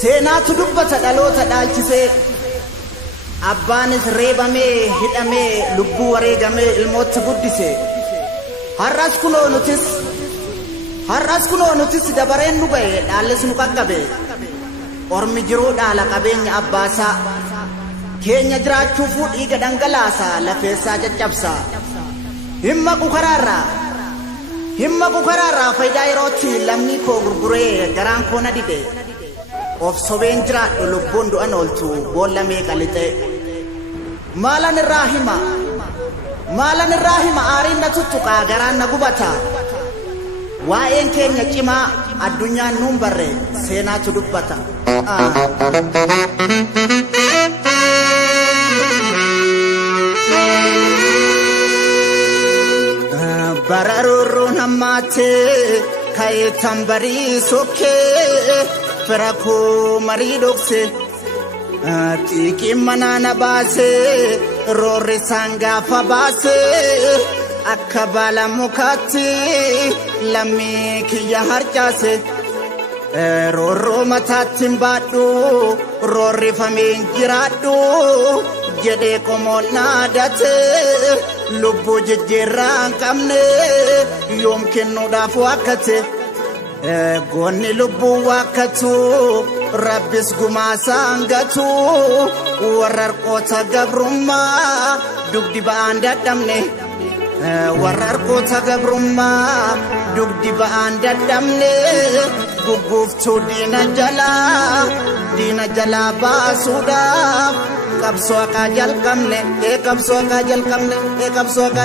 Seenaatu dubbata dhaloota dhaalchisee abbaanis reebamee hidhamee lubbuu wareegamee ilmootti guddise har'as kunoo nutis dabareen nu ba'e dhaallis nu qaqqabe ormi jiruu dhaala qabeenya abbaasaa keenya jiraachuufuu dhiiga dhangalaasaa lafeessaa caccabsaa himma kukaraarraa faayidaa yerootti lammii koo gurguree garaan koo na dide of sobeen jiraadhu lubbuun du'an ooltu boolla meeqa lixe maalan irraa hima aariin na tuttuqaa garaan na gubata waa'een keenya cimaa addunyaan nuun barre seenaatu dubbata bararurruun hammaatee ka'ee tambarii sokkee Feraku marii dhokse xiiqiin manaana baase roorri sangaafa baase akka baala mukaatti lammii kiyya harcaase roorroo mataatti hin baadhu roorri fameen jiraadhu jedhee qomoon naadate lubbuu jijjiirraa hin qabne yoom kennuudhaaf waakkate goonni lubbuu waakkatu rabbis gumaasaan gatu warra harkoota gabrummaa dugdi ba'aan dadhabne warra harkoota gabrummaa dugdi ba'aan dadhabne gugguuftuu diina jalaa baasuudhaaf qabsoo akka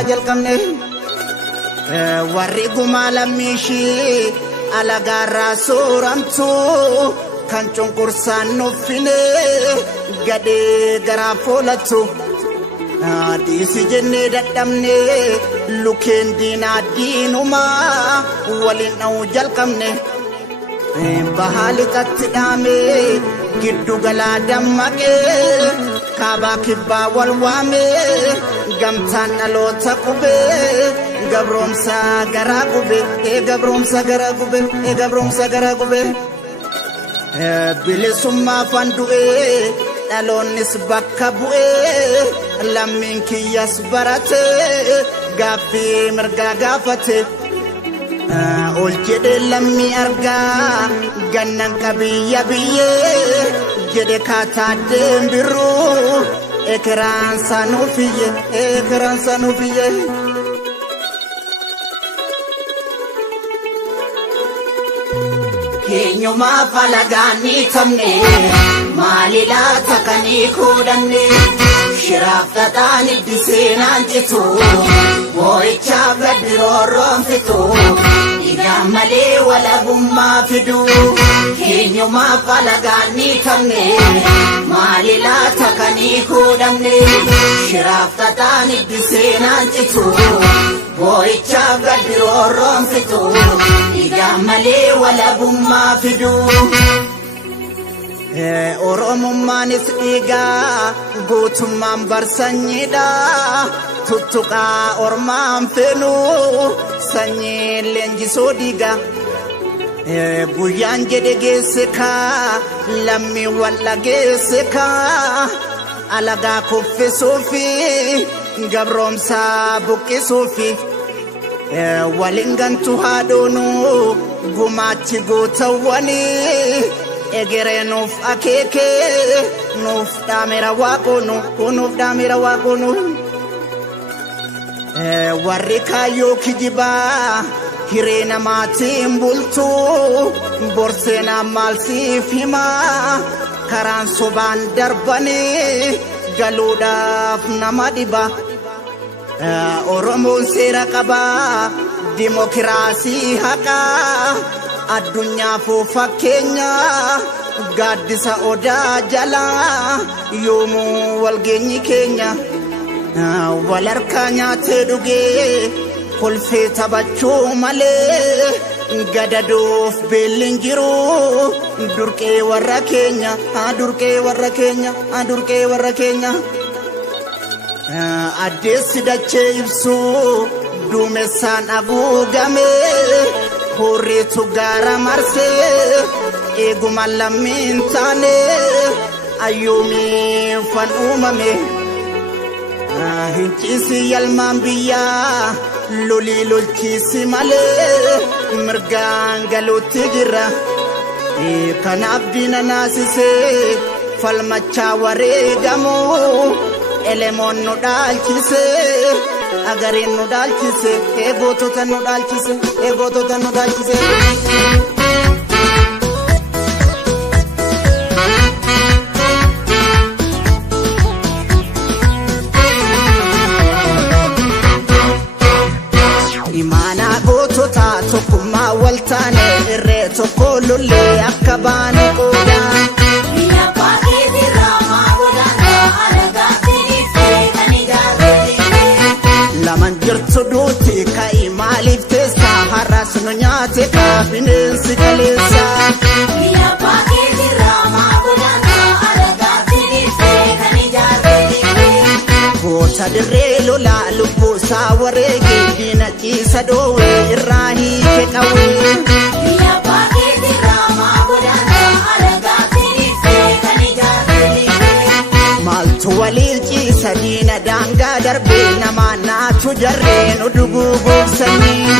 jalqabne warri gumaa lammiishii alagaarraa sooramtu kan cunqursaan nuffine gadhee garaa foolatu dhiisi jennee dadhabne lukeen diinaa diinumaa waliin dha'uu jalqabne bahaa lixatti dhaame giddu galaa dammaqee kaabaa kibbaa wal waame gamtaan dhaloota qubee gabroomsa garaa gube bilisummaa fandu'ee dhaloonnis bakka bu'ee lammiin kiyyas barate gaaffii mirgaa gaafate ol jedhee lammii argaa gannan qabiyya biyyee jedhe kaataa deembiruu ekeraan sanuufiyye keenyumaa falagaanii tamne maalilaa takanii kuudhanne shiraaf tataan iddi seenaan citu boo'ichaaf gaddiroorroon fitu dhiigaan malee walabummaa fidu keenyumaa falagaanii tamne maalilaa takanii kuudhanne shiraaf tataan iddi seenaan citu boo'ichaaf gaddiroorroon fitu dhiigaan malee walabummaa fidu Oromummaanis dhiigaa guutummaan barsanyiidha tuttuqaa ormaan feenu sanyii leenjisoo dhiiga guyyaan jedhe geesse kaa lammii walla geesse kaa alagaa kuffisuufi gabroomsaa buqqisuufi waliin gantu haadhoonu gumaachi gootawwanii egeree nuuf akeeke nuuf dhaamera waaqoonu nuuf dhaamera waaqoonu warri kaayyoo kijibaa hiree namaatiin bultu borseenaa maalsiif himaa karaan sobaan darbanii galuudhaaf nama dhiba Oromoon seera qabaa dimokiraasii haqaa addunyaafuu fakkeenya gaaddisa odaa jalaa yoomuu walgeenyi keenya wal harkaa nyaatee dhugee kolfee taphachuu malee gadaduuf beelliin jiru durqee warra keenya durqee warra keenya durqee warra keenya addeessi dachee ibsu duumessaan haguugame hurriitu gaara marsee eeguma lammiin taane ayyoomiin fan uumame hinciisi yalmaan biyyaa lolii lolchiisi malee mirgaan galuutti jirra kanaaf diina naasisee falmachaa wareegamu elemoon nu dhaalchise agariin nu dhaalchise eegootota nu dhaalchise eegootota nu dhaalchise imaana gootota tokkummaa waltaane irree tokko lollee akka baane qooda biyya baay'ee raamaa godhana alagaa siniifee kan ijaarrate laman jirtu duuti ka'i maaliif teessa har'as nu nyaate kaa bineensi kaleessa biyya baay'ee raamaa godhana alagaa siniifee kan ijaarrate goota dirree lolaa lubbuusaa wareege diina ciisa dhoowwee irraa hiike qawwee biyya baay'ee raamaa godhana alagaa siniifee kan ijaarrate maaltu waliin ciisa diina daangaa darbee namaa naatu jarreen oduu guguubsanii